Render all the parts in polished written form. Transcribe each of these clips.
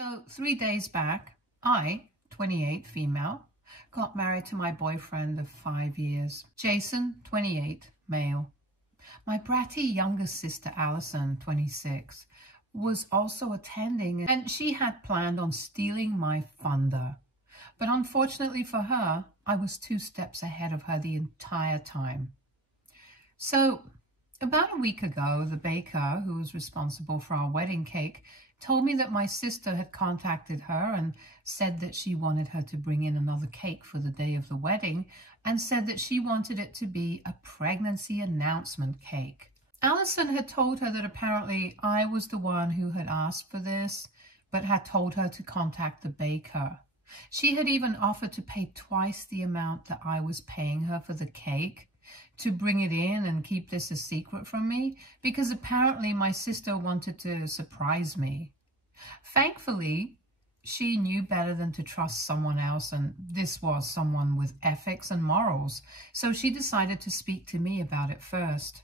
So 3 days back, I, 28, female, got married to my boyfriend of 5 years. Jason, 28, male. My bratty younger sister, Allison, 26, was also attending, and she had planned on stealing my thunder. But unfortunately for her, I was 2 steps ahead of her the entire time. So about a week ago, the baker who was responsible for our wedding cake told me that my sister had contacted her and said that she wanted her to bring in another cake for the day of the wedding, and said that she wanted it to be a pregnancy announcement cake. Allison had told her that apparently I was the one who had asked for this, but had told her to contact the baker. She had even offered to pay twice the amount that I was paying her for the cake to bring it in and keep this a secret from me, because apparently my sister wanted to surprise me. Thankfully, she knew better than to trust someone else, and this was someone with ethics and morals, so she decided to speak to me about it first.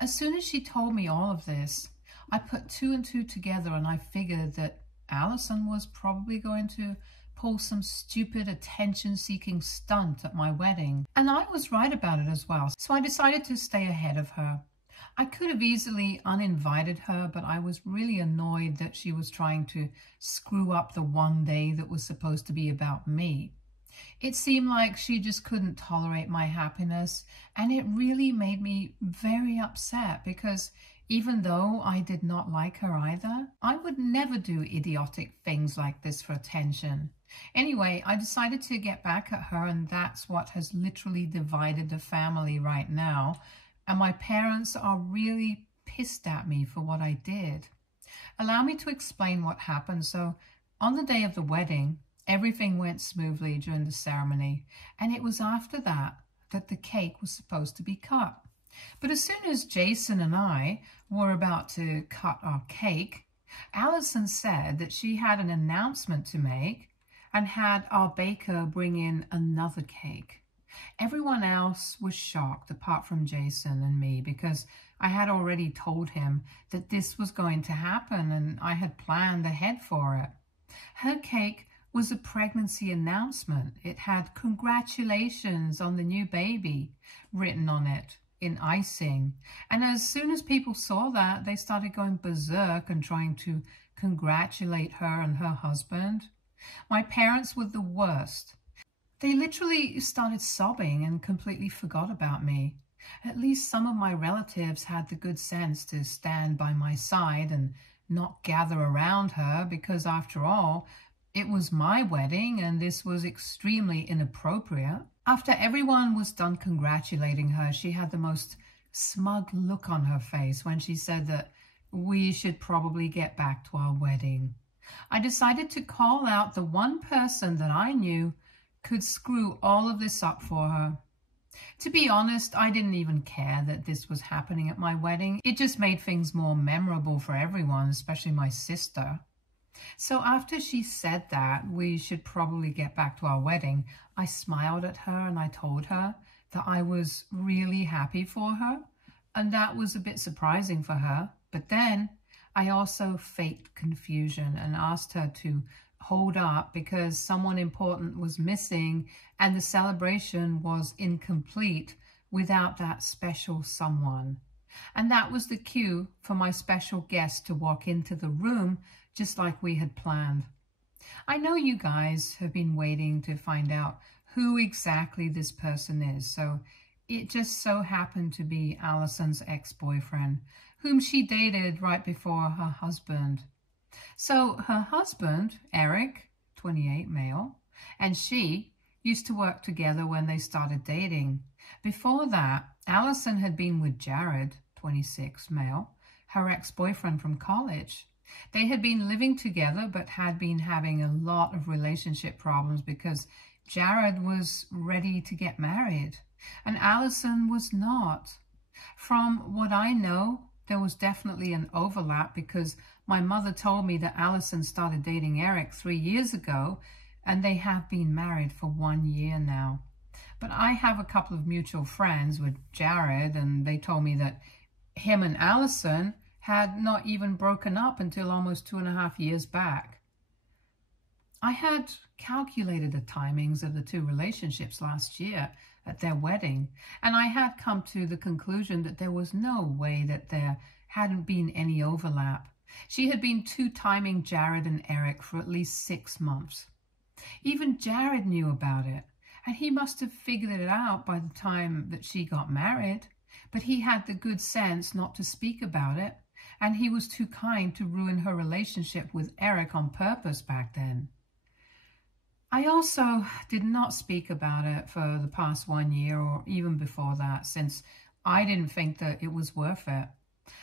As soon as she told me all of this, I put 2 and 2 together, and I figured that Allison was probably going to pull some stupid attention-seeking stunt at my wedding. And I was right about it as well, so I decided to stay ahead of her. I could have easily uninvited her, but I was really annoyed that she was trying to screw up the one day that was supposed to be about me. It seemed like she just couldn't tolerate my happiness, and it really made me very upset, because even though I did not like her either, I would never do idiotic things like this for attention. Anyway, I decided to get back at her, and that's what has literally divided the family right now. And my parents are really pissed at me for what I did. Allow me to explain what happened. So on the day of the wedding, everything went smoothly during the ceremony, and it was after that that the cake was supposed to be cut. But as soon as Jason and I were about to cut our cake, Allison said that she had an announcement to make and had our baker bring in another cake. Everyone else was shocked apart from Jason and me, because I had already told him that this was going to happen and I had planned ahead for it. Her cake was a pregnancy announcement. It had "Congratulations on the new baby" written on it in icing. And as soon as people saw that, they started going berserk and trying to congratulate her and her husband. My parents were the worst. They literally started sobbing and completely forgot about me. At least some of my relatives had the good sense to stand by my side and not gather around her, because after all, it was my wedding and this was extremely inappropriate. After everyone was done congratulating her, she had the most smug look on her face when she said that we should probably get back to our wedding. I decided to call out the one person that I knew could screw all of this up for her. To be honest, I didn't even care that this was happening at my wedding. It just made things more memorable for everyone, especially my sister. So after she said that we should probably get back to our wedding, I smiled at her and I told her that I was really happy for her, and that was a bit surprising for her. But then I also faked confusion and asked her to hold up because someone important was missing and the celebration was incomplete without that special someone. And that was the cue for my special guest to walk into the room just like we had planned. I know you guys have been waiting to find out who exactly this person is, so it just so happened to be Allison's ex-boyfriend, whom she dated right before her husband. So her husband, Eric, 28, male, and she used to work together when they started dating. Before that, Allison had been with Jared, 26, male, her ex-boyfriend from college. They had been living together but had been having a lot of relationship problems because Jared was ready to get married and Allison was not. From what I know, there was definitely an overlap because my mother told me that Allison started dating Eric 3 years ago and they have been married for 1 year now. But I have a couple of mutual friends with Jared, and they told me that him and Allison had not even broken up until almost 2.5 years back. I had calculated the timings of the two relationships last year at their wedding, and I had come to the conclusion that there was no way that there hadn't been any overlap. She had been two-timing Jared and Eric for at least 6 months. Even Jared knew about it, and he must have figured it out by the time that she got married, but he had the good sense not to speak about it, and he was too kind to ruin her relationship with Eric on purpose back then. I also did not speak about it for the past 1 year or even before that, since I didn't think that it was worth it.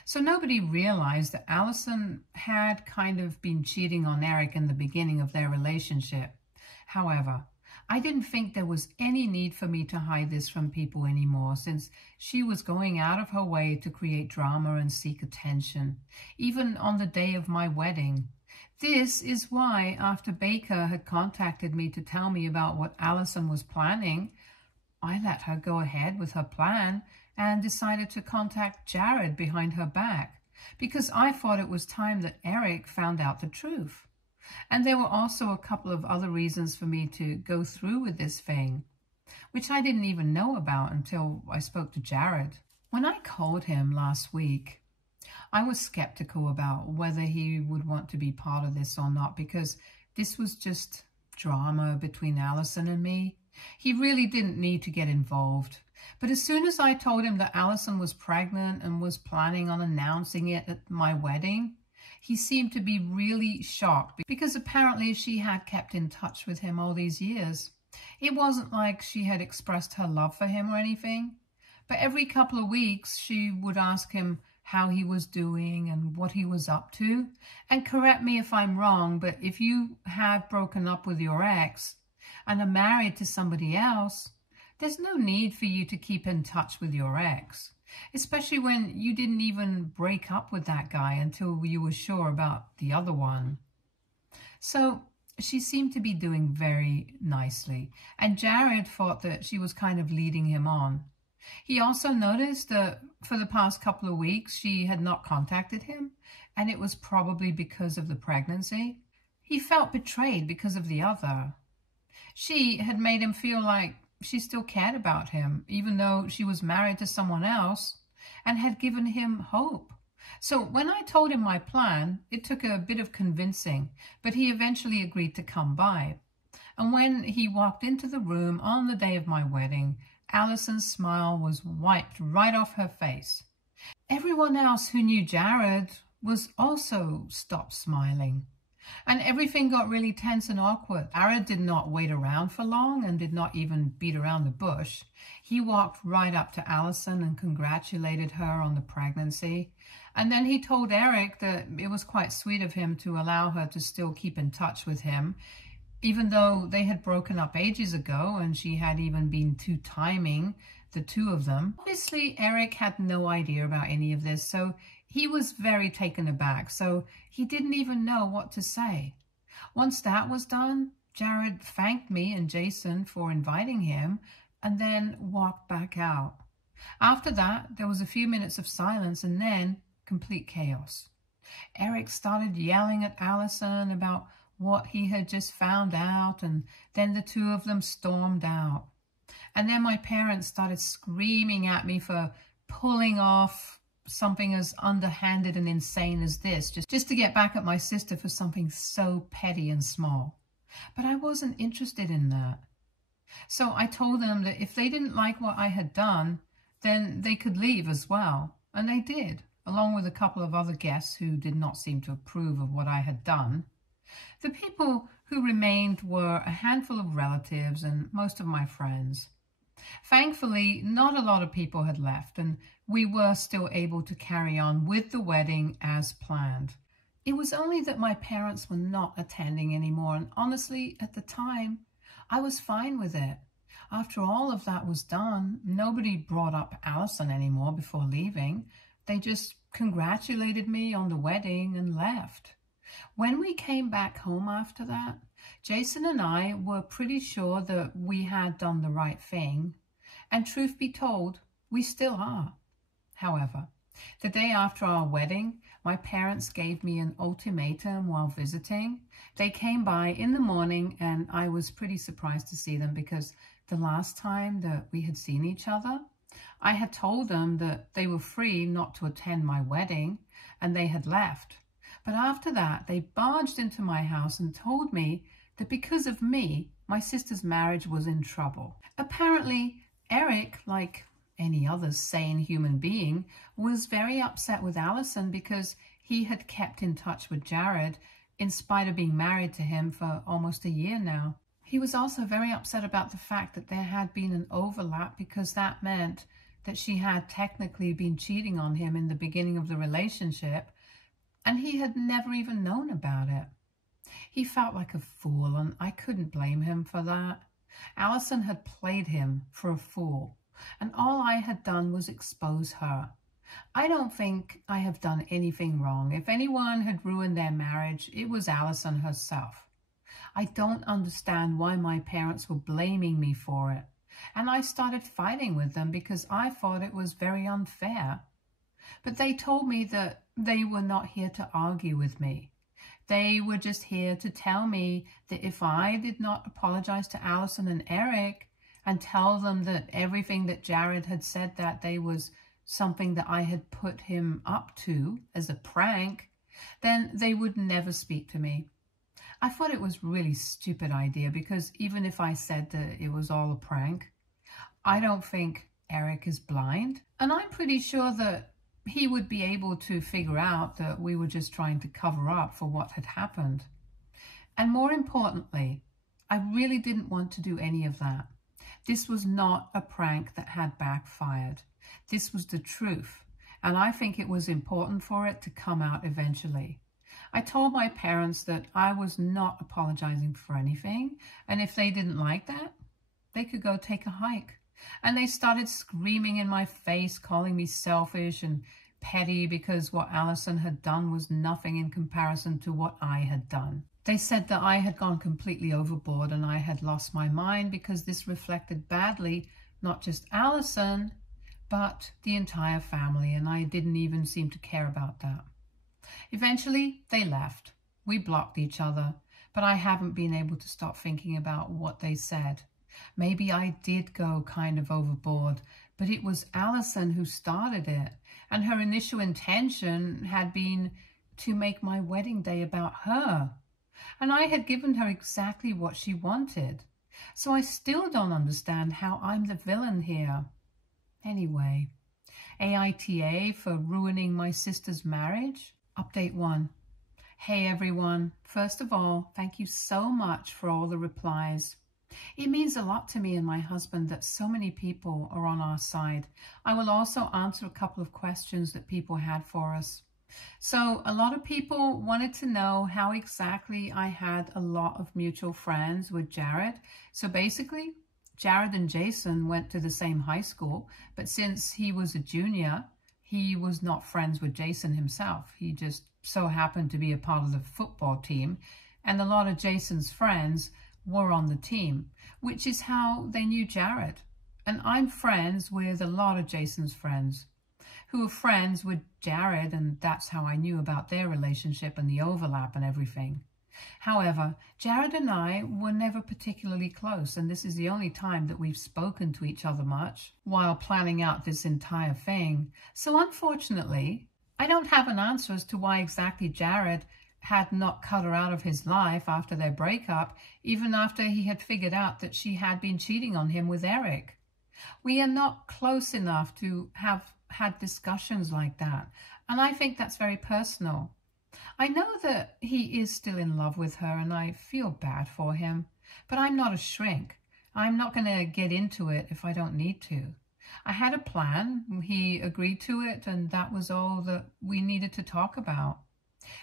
So nobody realized that Allison had kind of been cheating on Eric in the beginning of their relationship. However, I didn't think there was any need for me to hide this from people anymore, since she was going out of her way to create drama and seek attention, even on the day of my wedding. This is why, after Baker had contacted me to tell me about what Allison was planning, I let her go ahead with her plan and decided to contact Jared behind her back, because I thought it was time that Eric found out the truth. And there were also a couple of other reasons for me to go through with this thing, which I didn't even know about until I spoke to Jared. When I called him last week, I was skeptical about whether he would want to be part of this or not, because this was just drama between Allison and me. He really didn't need to get involved. But as soon as I told him that Allison was pregnant and was planning on announcing it at my wedding, he seemed to be really shocked, because apparently she had kept in touch with him all these years. It wasn't like she had expressed her love for him or anything, but every couple of weeks she would ask him how he was doing and what he was up to. And correct me if I'm wrong, but if you have broken up with your ex and are married to somebody else, there's no need for you to keep in touch with your ex, especially when you didn't even break up with that guy until you were sure about the other one. So she seemed to be doing very nicely, and Jared thought that she was kind of leading him on. He also noticed that for the past couple of weeks she had not contacted him, and it was probably because of the pregnancy. He felt betrayed because of the other. She had made him feel like she still cared about him, even though she was married to someone else, and had given him hope. So when I told him my plan, it took a bit of convincing, but he eventually agreed to come by. And when he walked into the room on the day of my wedding, Allison's smile was wiped right off her face. Everyone else who knew Jared was also stopped smiling, and everything got really tense and awkward. Jared did not wait around for long and did not even beat around the bush. He walked right up to Allison and congratulated her on the pregnancy. And then he told Eric that it was quite sweet of him to allow her to still keep in touch with him, even though they had broken up ages ago and she had even been two-timing the two of them. Obviously, Eric had no idea about any of this, so he was very taken aback, so he didn't even know what to say. Once that was done, Jared thanked me and Jason for inviting him and then walked back out. After that, there was a few minutes of silence and then complete chaos. Eric started yelling at Allison about what he had just found out, and then the two of them stormed out. And then my parents started screaming at me for pulling off something as underhanded and insane as this, just to get back at my sister for something so petty and small. But I wasn't interested in that. So I told them that if they didn't like what I had done, then they could leave as well. And they did, along with a couple of other guests who did not seem to approve of what I had done. The people who remained were a handful of relatives and most of my friends. Thankfully, not a lot of people had left, and we were still able to carry on with the wedding as planned. It was only that my parents were not attending anymore, and honestly, at the time, I was fine with it. After all of that was done, nobody brought up Allison anymore before leaving. They just congratulated me on the wedding and left. When we came back home after that, Jason and I were pretty sure that we had done the right thing, and truth be told, we still are. However, the day after our wedding, My parents gave me an ultimatum while visiting. They came by in the morning and I was pretty surprised to see them because the last time that we had seen each other, I had told them that they were free not to attend my wedding and they had left. But after that, they barged into my house and told me that because of me, my sister's marriage was in trouble. Apparently, Eric, like any other sane human being, was very upset with Allison because he had kept in touch with Jared in spite of being married to him for almost a year now. He was also very upset about the fact that there had been an overlap because that meant that she had technically been cheating on him in the beginning of the relationship and he had never even known about it. He felt like a fool and I couldn't blame him for that. Allison had played him for a fool, and all I had done was expose her. I don't think I have done anything wrong. If anyone had ruined their marriage, it was Allison herself. I don't understand why my parents were blaming me for it, and I started fighting with them because I thought it was very unfair. But they told me that they were not here to argue with me. They were just here to tell me that if I did not apologize to Allison and Eric and tell them that everything that Jared had said that day was something that I had put him up to as a prank, then they would never speak to me. I thought it was a really stupid idea because even if I said that it was all a prank, I don't think Eric is blind. And I'm pretty sure that he would be able to figure out that we were just trying to cover up for what had happened. And more importantly, I really didn't want to do any of that. This was not a prank that had backfired. This was the truth, and I think it was important for it to come out eventually. I told my parents that I was not apologizing for anything, and if they didn't like that, they could go take a hike. And they started screaming in my face, calling me selfish and petty because what Allison had done was nothing in comparison to what I had done. They said that I had gone completely overboard and I had lost my mind because this reflected badly not just Allison, but the entire family, and I didn't even seem to care about that. Eventually, they left. We blocked each other, but I haven't been able to stop thinking about what they said. Maybe I did go kind of overboard, but it was Allison who started it, and her initial intention had been to make my wedding day about her. And I had given her exactly what she wanted. So I still don't understand how I'm the villain here. Anyway, AITA for ruining my sister's marriage? Update 1. Hey everyone, first of all, thank you so much for all the replies. It means a lot to me and my husband that so many people are on our side. I will also answer a couple of questions that people had for us. So a lot of people wanted to know how exactly I had a lot of mutual friends with Jared. So basically, Jared and Jason went to the same high school, but since he was a junior, he was not friends with Jason himself. He just so happened to be a part of the football team, and a lot of Jason's friends were on the team, which is how they knew Jared. And I'm friends with a lot of Jason's friends who are friends with Jared, and that's how I knew about their relationship and the overlap and everything. However, Jared and I were never particularly close, and this is the only time that we've spoken to each other much while planning out this entire thing. So unfortunately, I don't have an answer as to why exactly Jared had not cut her out of his life after their breakup, even after he had figured out that she had been cheating on him with Eric. We are not close enough to have had discussions like that, and I think that's very personal. I know that he is still in love with her and I feel bad for him, but I'm not a shrink. I'm not going to get into it if I don't need to. I had a plan, he agreed to it, and that was all that we needed to talk about.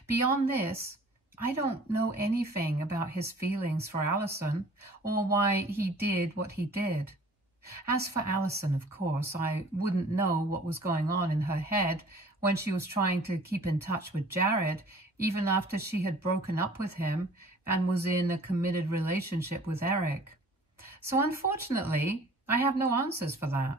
Beyond this, I don't know anything about his feelings for Allison or why he did what he did. As for Allison, of course, I wouldn't know what was going on in her head when she was trying to keep in touch with Jared, even after she had broken up with him and was in a committed relationship with Eric. So unfortunately, I have no answers for that.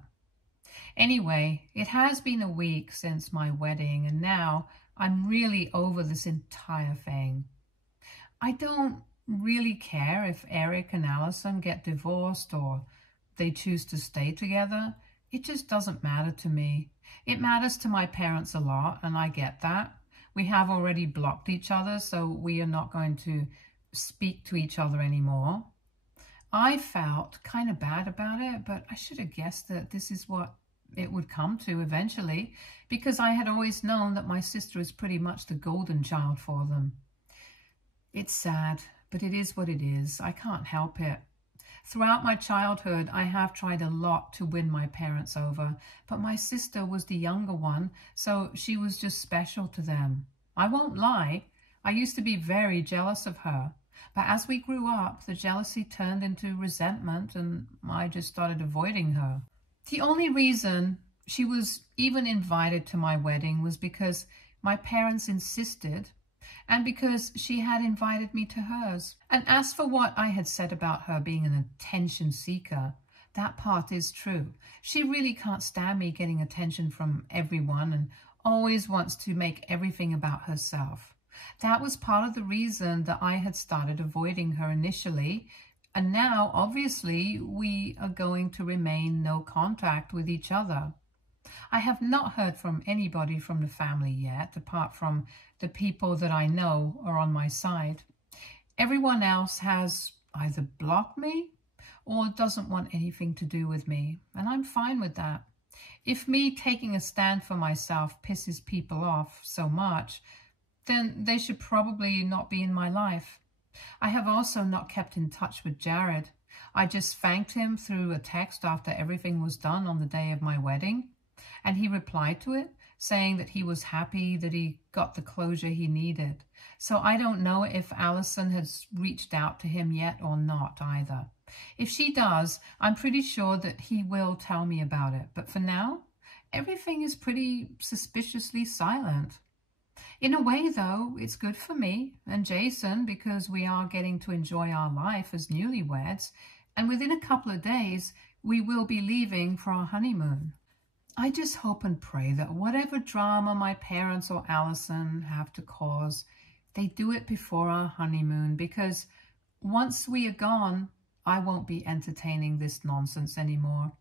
Anyway, it has been a week since my wedding, and now I'm really over this entire thing. I don't really care if Eric and Allison get divorced or they choose to stay together. It just doesn't matter to me. It matters to my parents a lot, and I get that. We have already blocked each other, so we are not going to speak to each other anymore. I felt kind of bad about it, but I should have guessed that this is what it would come to eventually, because I had always known that my sister is pretty much the golden child for them. It's sad, but it is what it is. I can't help it. Throughout my childhood, I have tried a lot to win my parents over, but my sister was the younger one, so she was just special to them. I won't lie, I used to be very jealous of her, but as we grew up, the jealousy turned into resentment and I just started avoiding her. The only reason she was even invited to my wedding was because my parents insisted, and because she had invited me to hers. And as for what I had said about her being an attention seeker, that part is true. She really can't stand me getting attention from everyone and always wants to make everything about herself. That was part of the reason that I had started avoiding her initially, and now obviously we are going to remain no contact with each other. I have not heard from anybody from the family yet, apart from the people that I know are on my side. Everyone else has either blocked me or doesn't want anything to do with me, and I'm fine with that. If me taking a stand for myself pisses people off so much, then they should probably not be in my life. I have also not kept in touch with Jared. I just thanked him through a text after everything was done on the day of my wedding, and he replied to it, saying that he was happy that he got the closure he needed. So I don't know if Allison has reached out to him yet or not either. If she does, I'm pretty sure that he will tell me about it. But for now, everything is pretty suspiciously silent. In a way, though, it's good for me and Jason because we are getting to enjoy our life as newlyweds, and within a couple of days, we will be leaving for our honeymoon. I just hope and pray that whatever drama my parents or Allison have to cause, they do it before our honeymoon, because once we are gone, I won't be entertaining this nonsense anymore.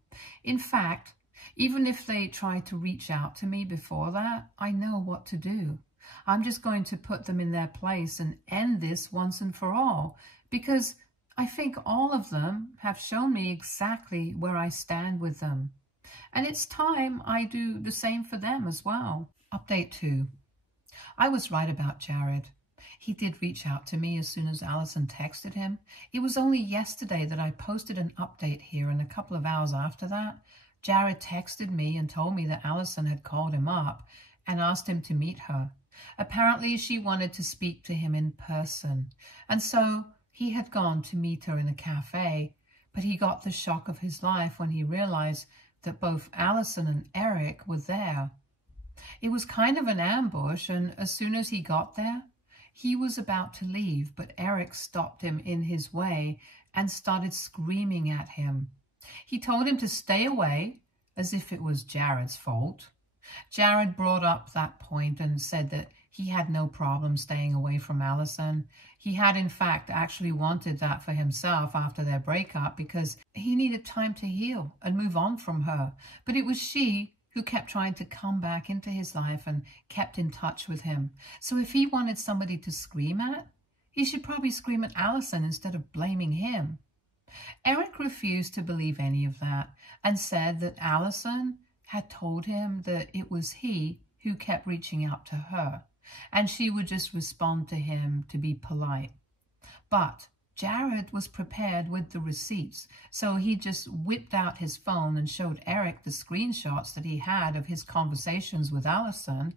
In fact, even if they try to reach out to me before that, I know what to do. I'm just going to put them in their place and end this once and for all, because I think all of them have shown me exactly where I stand with them. And it's time I do the same for them as well. Update 2. I was right about Jared. He did reach out to me as soon as Allison texted him. It was only yesterday that I posted an update here, and a couple of hours after that, Jared texted me and told me that Allison had called him up and asked him to meet her. Apparently she wanted to speak to him in person, and so he had gone to meet her in a cafe, but he got the shock of his life when he realized that both Allison and Eric were there. It was kind of an ambush, and as soon as he got there, he was about to leave, but Eric stopped him in his way and started screaming at him. He told him to stay away, as if it was Jared's fault. Jared brought up that point and said that he had no problem staying away from Allison. He had, in fact, actually wanted that for himself after their breakup because he needed time to heal and move on from her. But it was she who kept trying to come back into his life and kept in touch with him. So if he wanted somebody to scream at, he should probably scream at Allison instead of blaming him. Eric refused to believe any of that and said that Allison had told him that it was he who kept reaching out to her, and she would just respond to him to be polite. But Jared was prepared with the receipts, so he just whipped out his phone and showed Eric the screenshots that he had of his conversations with Allison,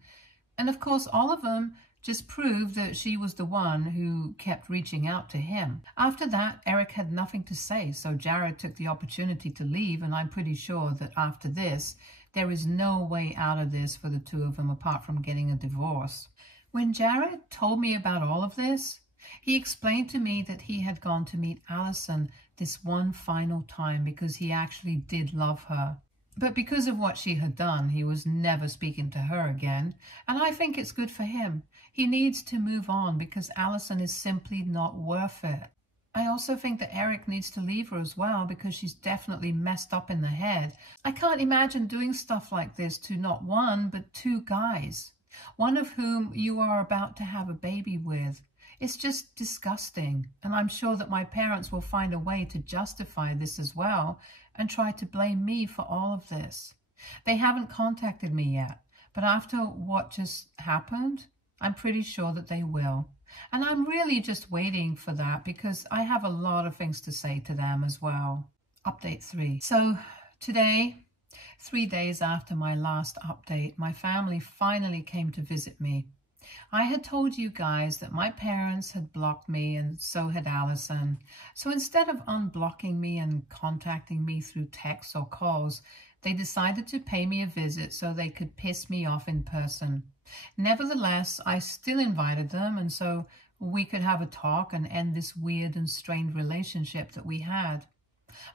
and of course all of them just proved that she was the one who kept reaching out to him. After that, Eric had nothing to say, so Jared took the opportunity to leave, and I'm pretty sure that after this, there is no way out of this for the two of them apart from getting a divorce. When Jared told me about all of this, he explained to me that he had gone to meet Allison this one final time because he actually did love her. But because of what she had done, he was never speaking to her again, and I think it's good for him. He needs to move on because Allison is simply not worth it. I also think that Eric needs to leave her as well because she's definitely messed up in the head. I can't imagine doing stuff like this to not one, but two guys, one of whom you are about to have a baby with. It's just disgusting, and I'm sure that my parents will find a way to justify this as well and try to blame me for all of this. They haven't contacted me yet, but after what just happened, I'm pretty sure that they will. And I'm really just waiting for that because I have a lot of things to say to them as well. Update 3. So today, 3 days after my last update, my family finally came to visit me. I had told you guys that my parents had blocked me and so had Allison. So instead of unblocking me and contacting me through texts or calls, they decided to pay me a visit so they could piss me off in person. Nevertheless, I still invited them, and so we could have a talk and end this weird and strained relationship that we had.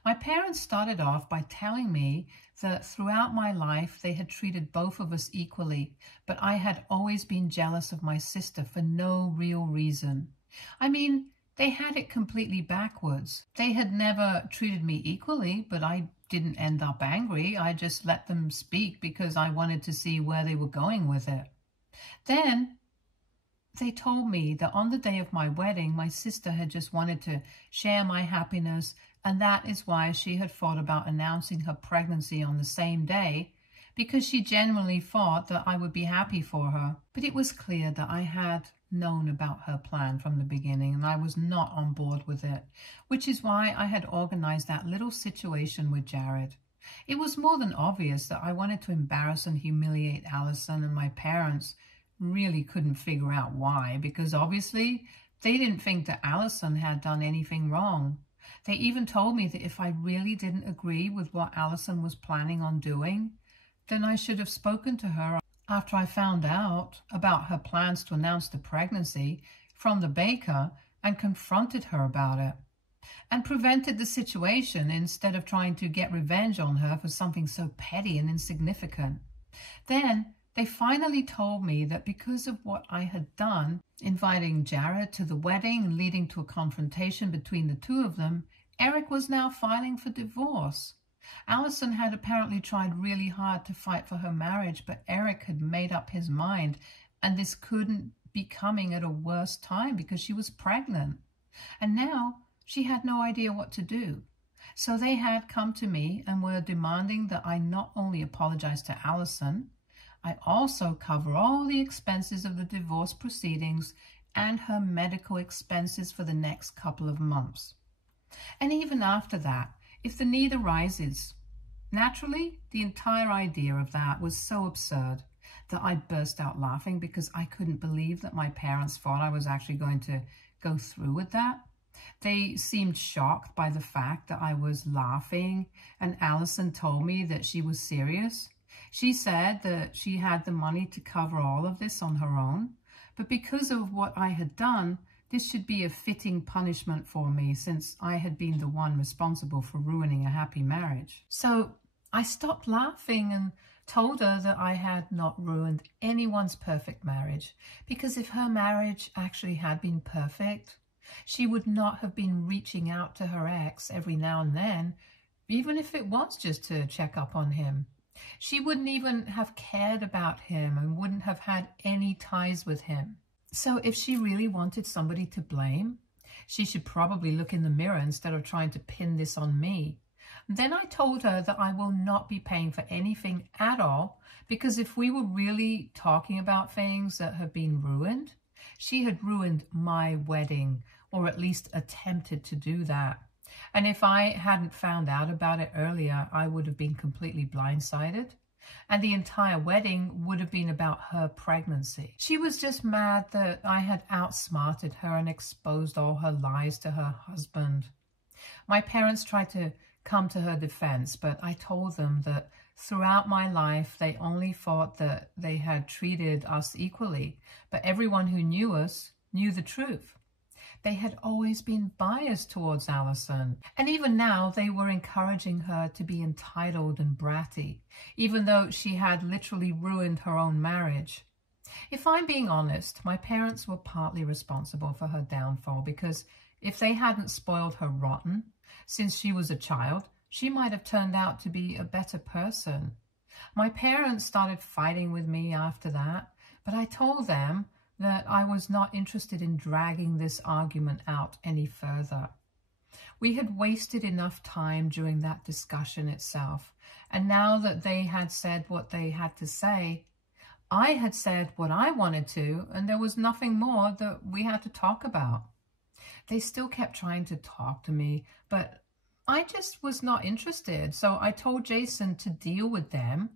My parents started off by telling me that throughout my life they had treated both of us equally, but I had always been jealous of my sister for no real reason. I mean, they had it completely backwards. They had never treated me equally, but I didn't end up angry. I just let them speak because I wanted to see where they were going with it. Then they told me that on the day of my wedding, my sister had just wanted to share my happiness, and that is why she had thought about announcing her pregnancy on the same day, because she genuinely thought that I would be happy for her. But it was clear that I had known about her plan from the beginning, and I was not on board with it, which is why I had organized that little situation with Jared. It was more than obvious that I wanted to embarrass and humiliate Allison, and my parents really couldn't figure out why, because obviously they didn't think that Allison had done anything wrong. They even told me that if I really didn't agree with what Allison was planning on doing, then I should have spoken to her after I found out about her plans to announce the pregnancy from the baker and confronted her about it, and prevented the situation instead of trying to get revenge on her for something so petty and insignificant. Then they finally told me that because of what I had done, inviting Jared to the wedding and leading to a confrontation between the two of them, Eric was now filing for divorce. Allison had apparently tried really hard to fight for her marriage, but Eric had made up his mind, and this couldn't be coming at a worse time because she was pregnant. And now she had no idea what to do. So they had come to me and were demanding that I not only apologize to Allison, I also cover all the expenses of the divorce proceedings and her medical expenses for the next couple of months. And even after that, if the need arises. Naturally, the entire idea of that was so absurd that I burst out laughing because I couldn't believe that my parents thought I was actually going to go through with that. They seemed shocked by the fact that I was laughing, and Allison told me that she was serious. She said that she had the money to cover all of this on her own, but because of what I had done, this should be a fitting punishment for me since I had been the one responsible for ruining a happy marriage. So I stopped laughing and told her that I had not ruined anyone's perfect marriage, because if her marriage actually had been perfect, she would not have been reaching out to her ex every now and then, even if it was just to check up on him. She wouldn't even have cared about him and wouldn't have had any ties with him. So if she really wanted somebody to blame, she should probably look in the mirror instead of trying to pin this on me. Then I told her that I will not be paying for anything at all, because if we were really talking about things that have been ruined, she had ruined my wedding, or at least attempted to do that. And if I hadn't found out about it earlier, I would have been completely blindsided. And the entire wedding would have been about her pregnancy. She was just mad that I had outsmarted her and exposed all her lies to her husband. My parents tried to come to her defense, but I told them that throughout my life, they only thought that they had treated us equally, but everyone who knew us knew the truth. They had always been biased towards Allison, and even now they were encouraging her to be entitled and bratty, even though she had literally ruined her own marriage. If I'm being honest, my parents were partly responsible for her downfall, because if they hadn't spoiled her rotten, since she was a child, she might have turned out to be a better person. My parents started fighting with me after that, but I told them that I was not interested in dragging this argument out any further. We had wasted enough time during that discussion itself, and now that they had said what they had to say, I had said what I wanted to, and there was nothing more that we had to talk about. They still kept trying to talk to me, but I just was not interested, so I told Jason to deal with them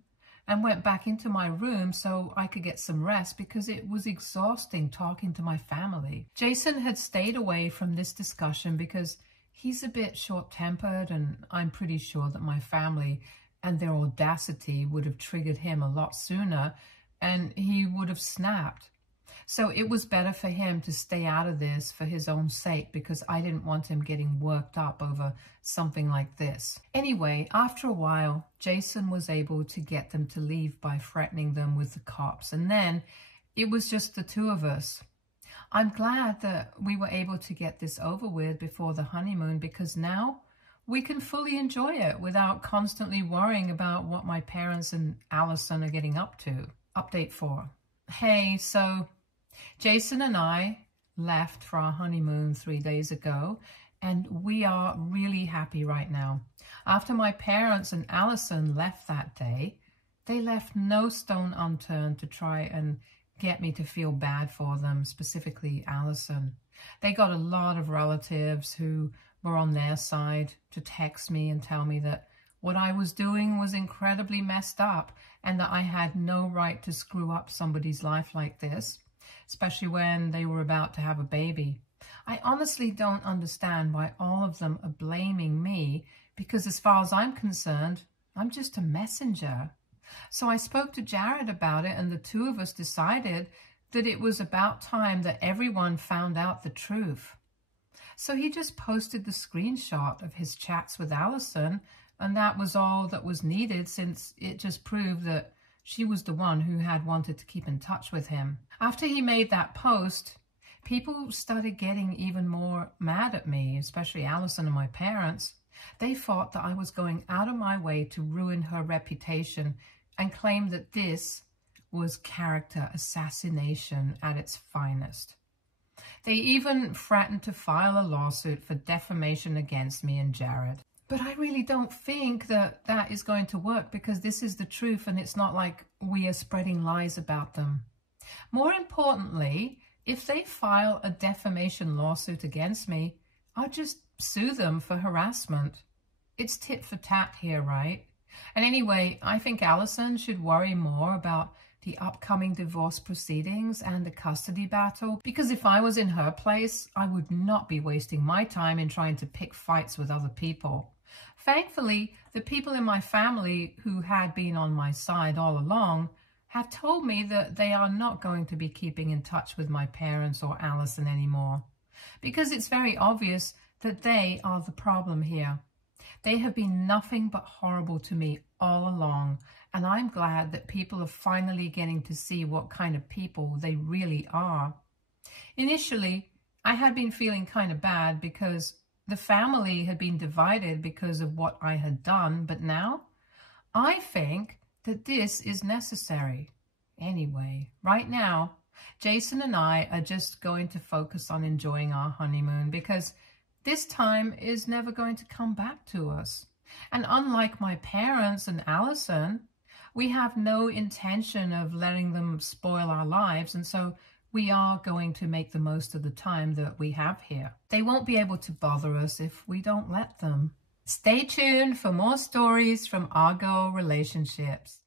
and went back into my room so I could get some rest, because it was exhausting talking to my family. Jason had stayed away from this discussion because he's a bit short-tempered, and I'm pretty sure that my family and their audacity would have triggered him a lot sooner, and he would have snapped. So it was better for him to stay out of this for his own sake, because I didn't want him getting worked up over something like this. Anyway, after a while, Jason was able to get them to leave by threatening them with the cops, and then it was just the two of us. I'm glad that we were able to get this over with before the honeymoon, because now we can fully enjoy it without constantly worrying about what my parents and Allison are getting up to. Update 4. Hey, so Jason and I left for our honeymoon 3 days ago, and we are really happy right now. After my parents and Allison left that day, they left no stone unturned to try and get me to feel bad for them, specifically Allison. They got a lot of relatives who were on their side to text me and tell me that what I was doing was incredibly messed up and that I had no right to screw up somebody's life like this, especially when they were about to have a baby. I honestly don't understand why all of them are blaming me, because as far as I'm concerned, I'm just a messenger. So I spoke to Jared about it, and the two of us decided that it was about time that everyone found out the truth. So he just posted the screenshot of his chats with Allison, and that was all that was needed, since it just proved that she was the one who had wanted to keep in touch with him. After he made that post, people started getting even more mad at me, especially Allison and my parents. They thought that I was going out of my way to ruin her reputation and claimed that this was character assassination at its finest. They even threatened to file a lawsuit for defamation against me and Jared. But I really don't think that that is going to work, because this is the truth, and it's not like we are spreading lies about them. More importantly, if they file a defamation lawsuit against me, I'll just sue them for harassment. It's tit for tat here, right? And anyway, I think Allison should worry more about the upcoming divorce proceedings and the custody battle, because if I was in her place, I would not be wasting my time in trying to pick fights with other people. Thankfully, the people in my family who had been on my side all along have told me that they are not going to be keeping in touch with my parents or Allison anymore, because it's very obvious that they are the problem here. They have been nothing but horrible to me all along, and I'm glad that people are finally getting to see what kind of people they really are. Initially, I had been feeling kind of bad because the family had been divided because of what I had done, but now I think that this is necessary. Anyway, right now, Jason and I are just going to focus on enjoying our honeymoon, because this time is never going to come back to us. And unlike my parents and Allison, we have no intention of letting them spoil our lives, and so we are going to make the most of the time that we have here. They won't be able to bother us if we don't let them. Stay tuned for more stories from Argo Relationships.